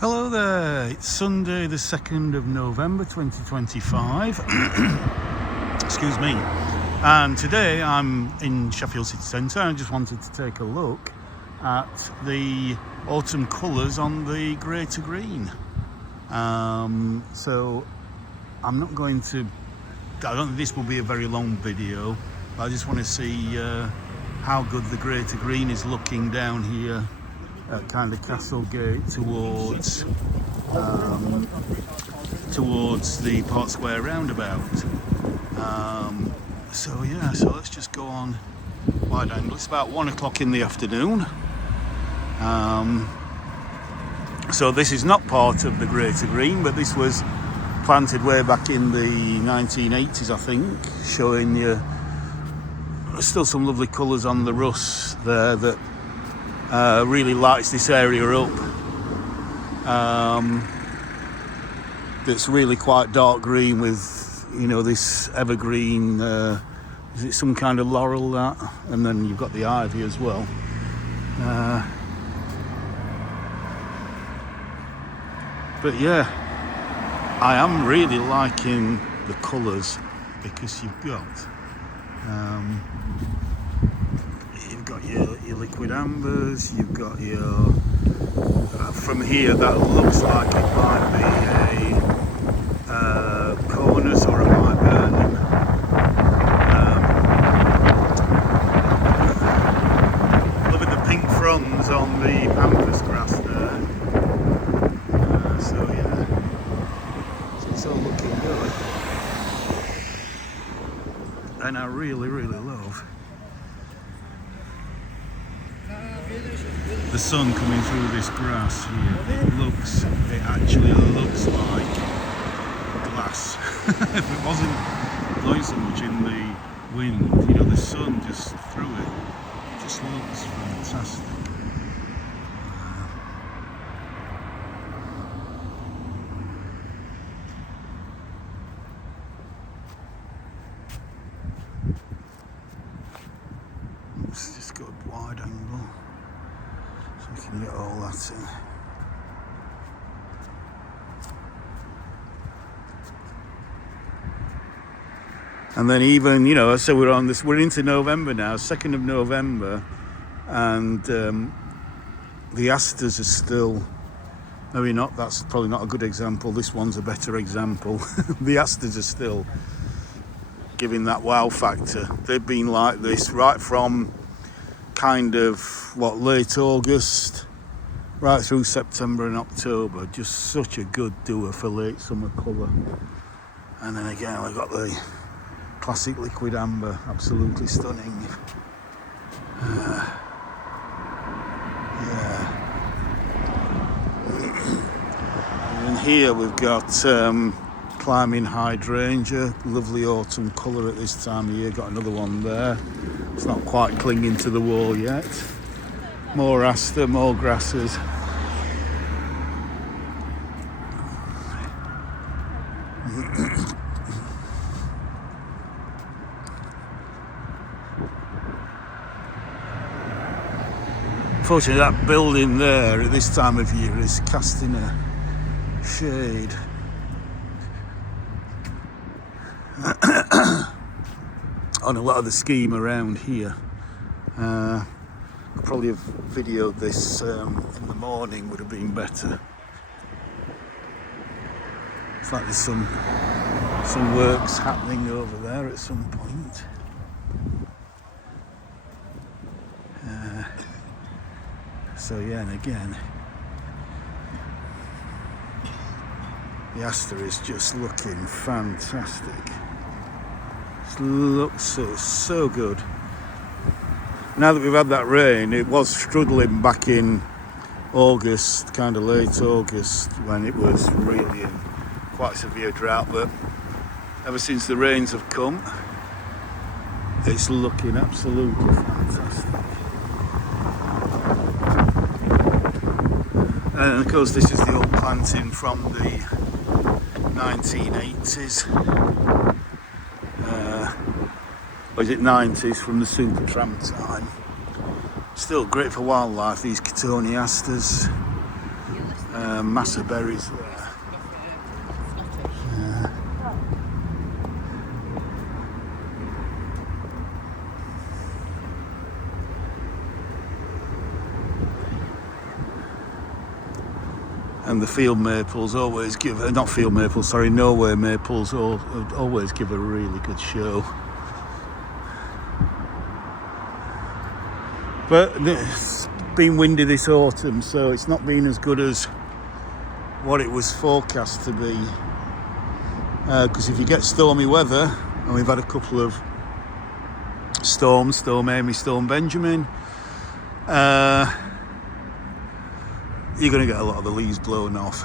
Hello there, it's Sunday the 2nd of November 2025, excuse me, and today I'm in Sheffield City Centre. I just wanted to take a look at the autumn colours on the grey to green. So I'm not going to, I don't think this will be a very long video, but I just want to see how good the grey to green is looking down here at kind of Castlegate towards the Park Square roundabout. So let's just go on wide angle. It's about 1 o'clock in the afternoon. So this is not part of the grey to green, but this was planted way back in the 1980s, I think, showing you still some lovely colours on the Russ there that really lights this area up. That's really quite dark green with, you know, this evergreen, is it some kind of laurel that? And then you've got the ivy as well. But yeah, I am really liking the colours because you've got your liquid ambers, you've got your from here that looks like it might be a cornus or a white burning. Loving the pink fronds on the pampas grass there. So it's all looking good, and I really love the sun coming through this grass here. It actually looks like glass. If it wasn't blowing so much in the wind, you know, the sun just through it just looks fantastic. Let's just go wide angle so we can get all that in. And then even, you know, so we're into November now, 2nd of November, and the asters are still, maybe not, that's probably not a good example, this one's a better example. The asters are still giving that wow factor. They've been like this right from kind of late August right through September and October. Just such a good doer for late summer colour. And then again we've got the classic liquid amber, absolutely stunning. And here we've got climbing hydrangea, lovely autumn colour at this time of year. Got another one there. It's not quite clinging to the wall yet. More aster, more grasses. Unfortunately, that building there at this time of year is casting a shade on a lot of the scheme around here. I'll probably have videoed this in the morning, would have been better. It's like there's some works happening over there at some point. So yeah, and again, the aster is just looking fantastic. It looks so good. Now that we've had that rain, it was struggling back in August, kind of late August, when it was really in quite severe drought, but ever since the rains have come, it's looking absolutely fantastic. And of course this is the old planting from the 1980s. Or is it 90s, from the super tram time. Still great for wildlife, these Catoni asters. Massive berries there. And the field maples always give, not field maples, sorry, Norway maples always give a really good show. But it's been windy this autumn, so it's not been as good as what it was forecast to be. Because if you get stormy weather, and we've had a couple of storms, Storm Amy, Storm Benjamin, you're going to get a lot of the leaves blown off,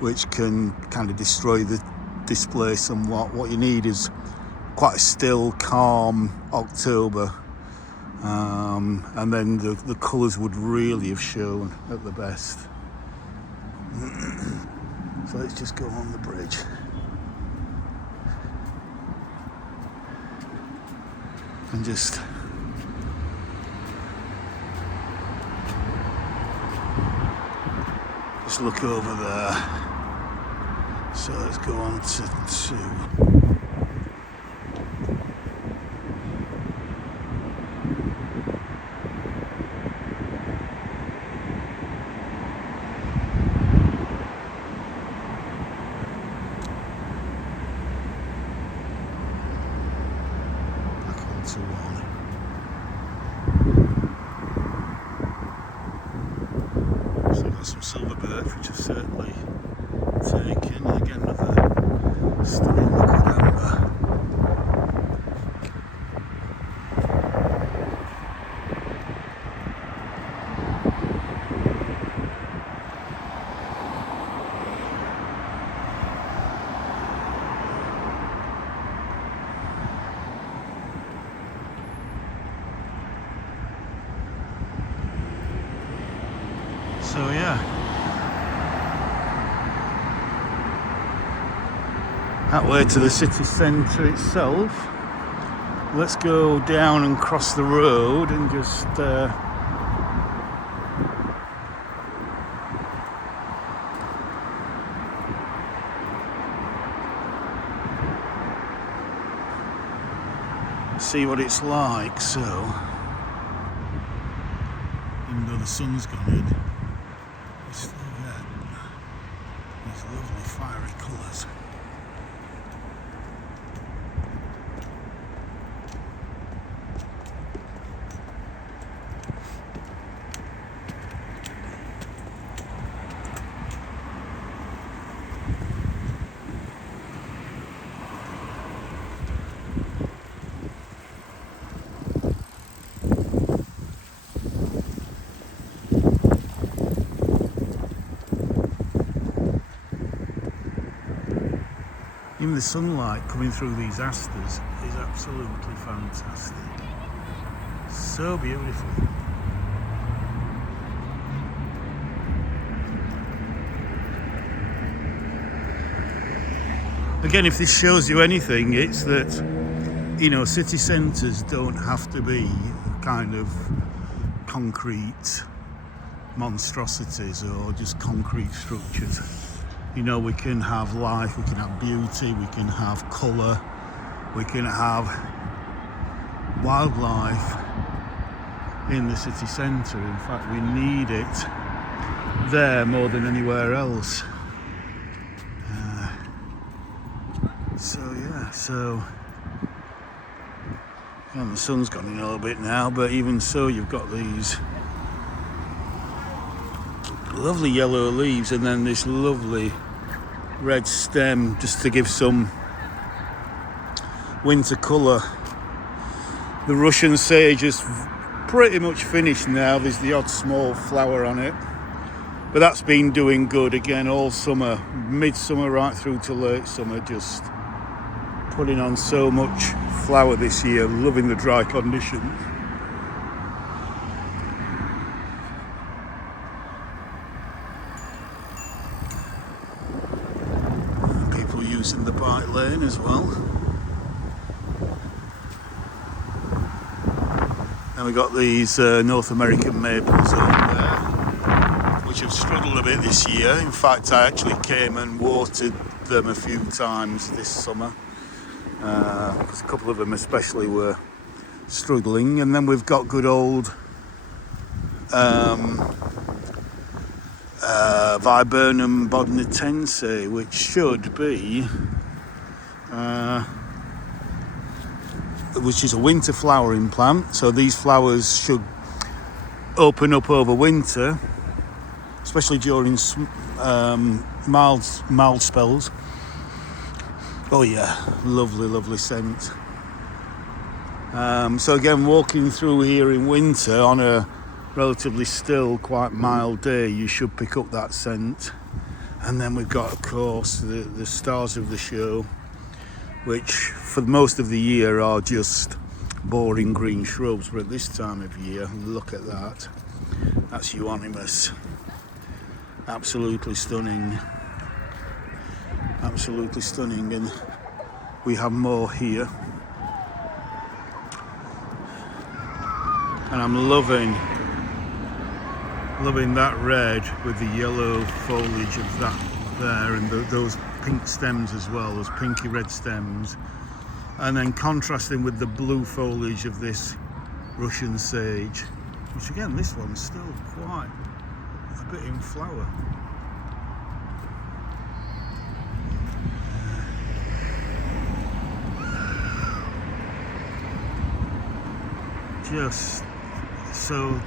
which can kind of destroy the display somewhat. What you need is quite a still, calm October, and then the colours would really have shown at the best. So let's just go on the bridge. And just look over there. So let's go on to 2. Back onto 1. So we've got some silver birch, which I've certainly taken. Again, another stunning liquid amber. So yeah, that way to the city centre itself. Let's go down and cross the road and just see what it's like. So even though the sun's gone in, you still get these lovely fiery colours. Even the sunlight coming through these asters is absolutely fantastic. So beautiful. Again, if this shows you anything, it's that, you know, city centres don't have to be kind of concrete monstrosities or just concrete structures. You know, we can have life, we can have beauty, we can have colour, we can have wildlife in the city centre. In fact, we need it there more than anywhere else. So and the sun's gone in a little bit now, but even so, you've got these lovely yellow leaves and then this lovely red stem just to give some winter colour. The Russian sage is pretty much finished now. There's the odd small flower on it, but that's been doing good again all summer, midsummer right through to late summer, just putting on so much flower this year, loving the dry conditions. People using the bike lane as well. And we got these North American maples over there, which which have struggled a bit this year. In fact, I actually came and watered them a few times this summer, because a couple of them especially were struggling. And then we've got good old Viburnum bodnatense, which should be, which is a winter flowering plant. So these flowers should open up over winter, especially during mild spells. Oh yeah, lovely scent. So again, walking through here in winter on a relatively still, quite mild day, you should pick up that scent. And then we've got, of course, the stars of the show, which for most of the year are just boring green shrubs, but at this time of year, look at that. That's euonymus. Absolutely stunning. Absolutely stunning. And we have more here. And I'm loving that red with the yellow foliage of that there, and those pink stems as well, those pinky red stems, and then contrasting with the blue foliage of this Russian sage, which again, this one's still quite a bit in flower. Just so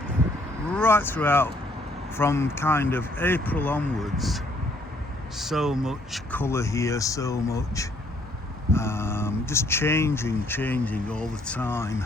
right throughout, from kind of April onwards, so much colour here, so much just changing all the time.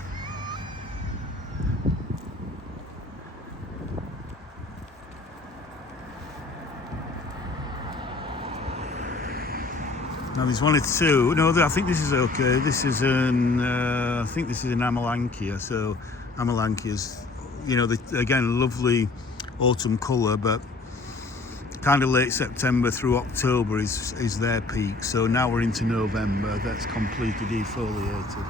Now there's one or two. No, I think this is okay. This is I think this is an Amelanchier. So Amelanchiers, you know, again, lovely autumn colour, but kind of late September through October is their peak. So now we're into November. That's completely defoliated.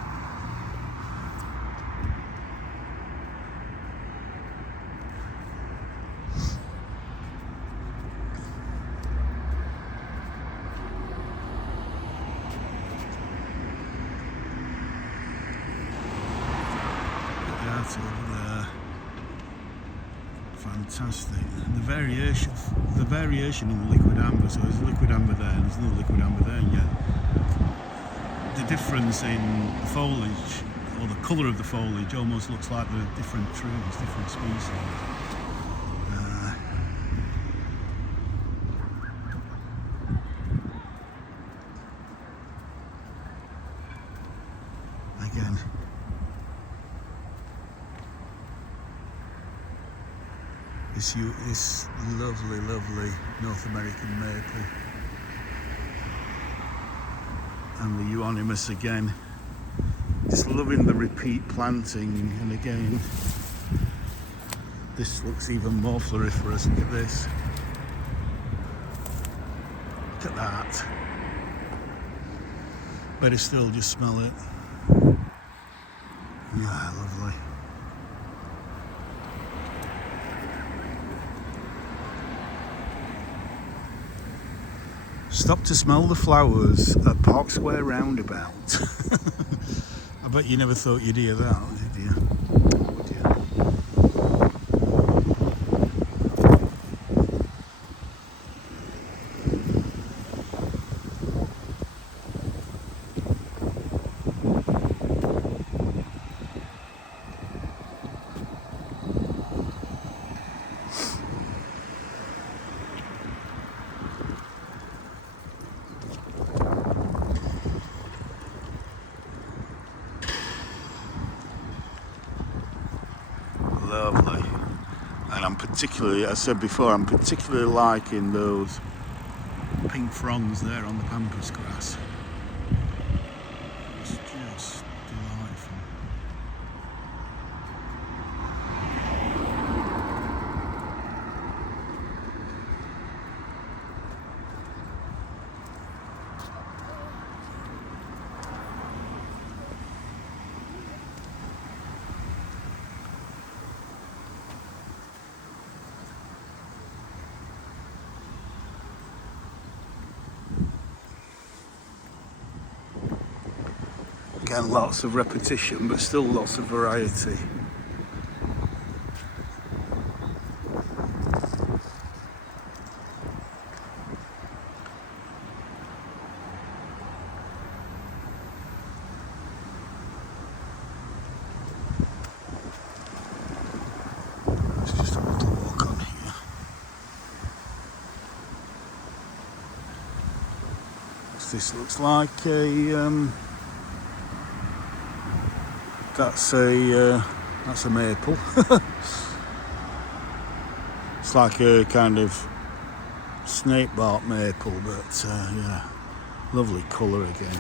That's over there. Fantastic. And the variation in the liquid amber. So there's liquid amber there, and there's no liquid amber there yet. The difference in the foliage, or the colour of the foliage, almost looks like the different trees, different species. Again. This lovely North American maple, and the euonymus again. Just loving the repeat planting, and again, this looks even more floriferous. Look at this. Look at that. Better still, just smell it. Yeah, lovely. Stop to smell the flowers at Park Square roundabout. I bet you never thought you'd hear that, did you? Would you? Lovely. And I'm particularly, I said before, I'm particularly liking those pink fronds there on the pampas grass. It's just delightful. Again, lots of repetition, but still lots of variety. Let's just have a little walk on here. This looks like a that's a maple. It's like a kind of snake bark maple, but yeah, lovely colour again.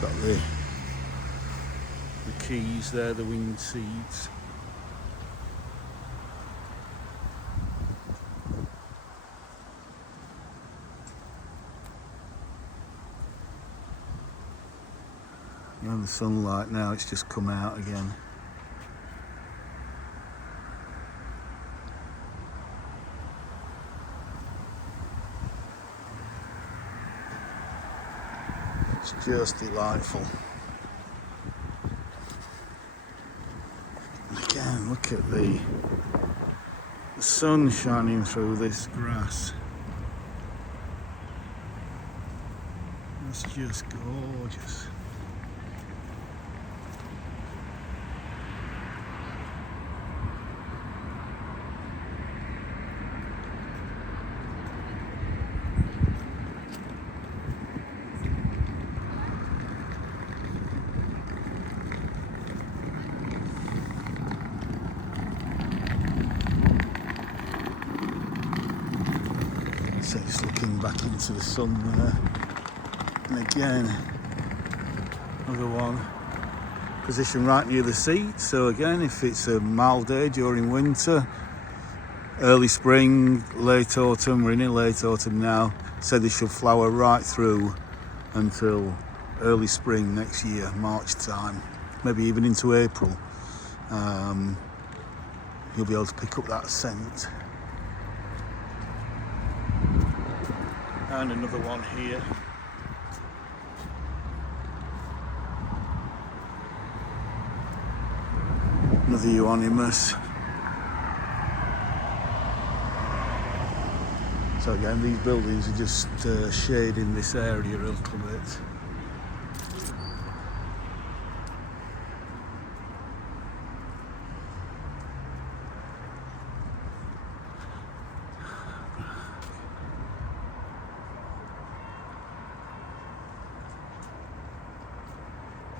Got the keys there, the winged seeds. And the sunlight now, it's just come out again. It's just delightful. And again, look at the sun shining through this grass. It's just gorgeous. So just looking back into the sun there, and again another one positioned right near the seat. So again, if it's a mild day during winter, early spring, late autumn, we're in late autumn now, so they should flower right through until early spring next year, March time, maybe even into April. You'll be able to pick up that scent. And another one here. Another euonymus. So again, these buildings are just shading this area a little bit.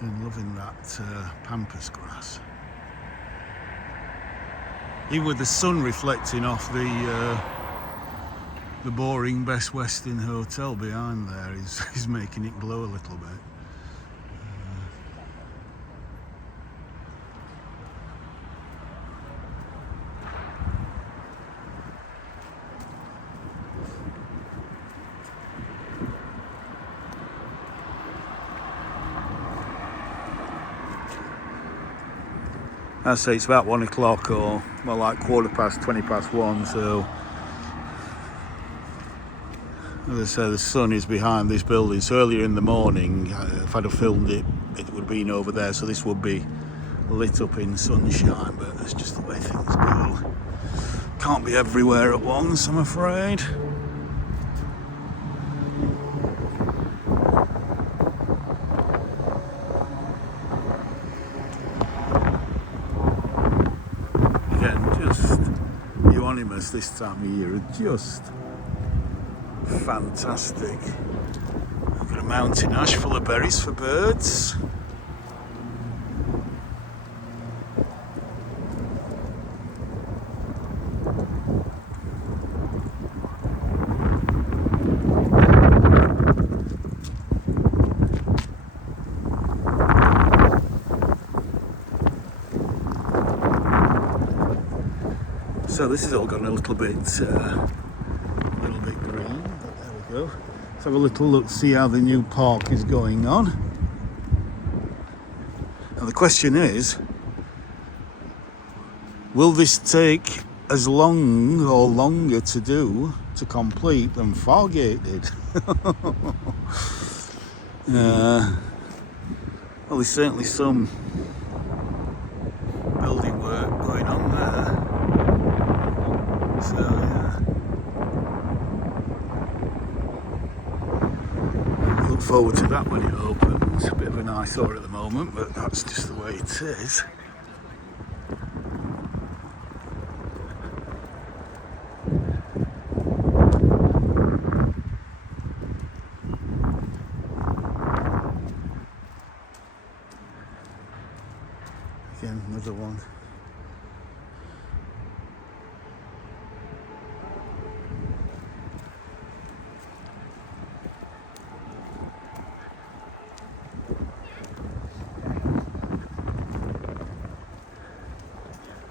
I'm loving that pampas grass. Even with the sun reflecting off the boring Best Western Hotel behind there is making it glow a little bit. I say it's about 1 o'clock, or well, like 20 past 1. So, as I say, the sun is behind this building. So earlier in the morning, if I'd have filmed it, it would have been over there. So this would be lit up in sunshine. But that's just the way things go. Can't be everywhere at once, I'm afraid. Euonymus this time of year are just fantastic. I've got a mountain ash full of berries for birds. So this has all gone a little bit green, but there we go. Let's have a little look, see how the new park is going on. And the question is, will this take as long or longer to complete than Fargate did? Well, there's certainly some building work going on there. So yeah, look forward to that when it opens. A bit of an eyesore at the moment, but that's just the way it is. Again, another one.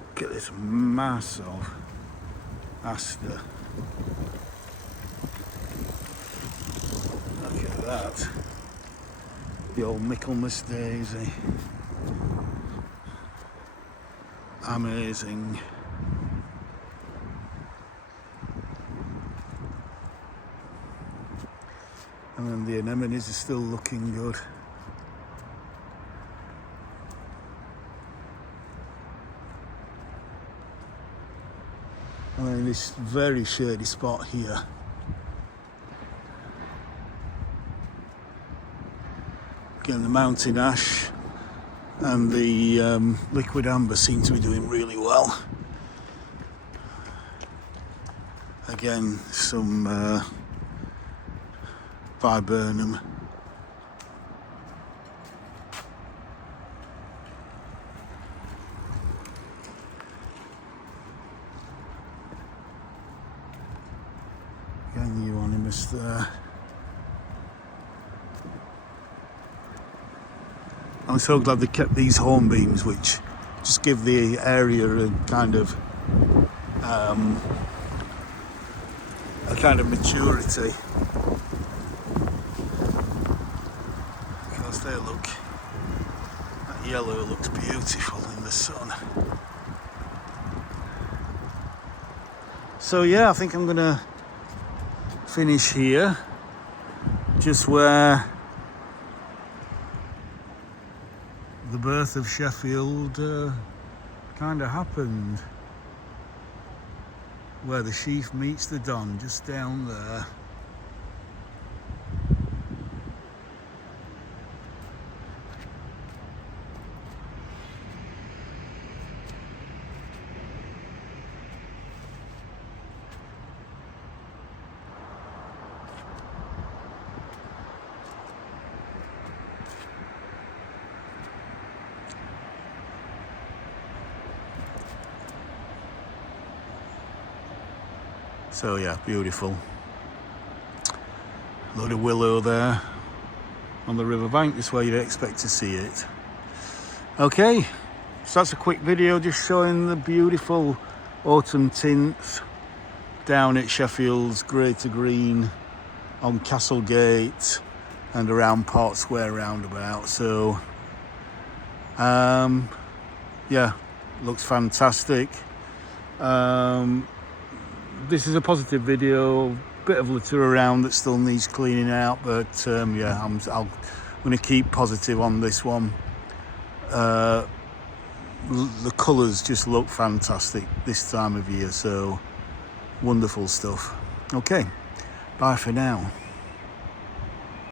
Look at this mass of aster. Look at that. The old Michaelmas daisy. Amazing. And then the anemones are still looking good. And then this very shady spot here. Again, the mountain ash and the liquid amber seem to be doing really well. Again, some viburnum. Again, the euonymus there. I'm so glad they kept these hornbeams, which just give the area a kind of maturity. Because they look, that yellow looks beautiful in the sun. So yeah, I think I'm gonna finish here, just where the birth of Sheffield kind of happened, where the sheaf meets the Don, just down there. So yeah, beautiful. Load of willow there on the riverbank, just where you'd expect to see it. Okay, so that's a quick video just showing the beautiful autumn tints down at Sheffield's grey to green on Castlegate and around Port Square roundabout. So yeah, looks fantastic. This is a positive video, bit of litter around that still needs cleaning out, but yeah, I'm going to keep positive on this one. The colours just look fantastic this time of year, so wonderful stuff. Okay, bye for now.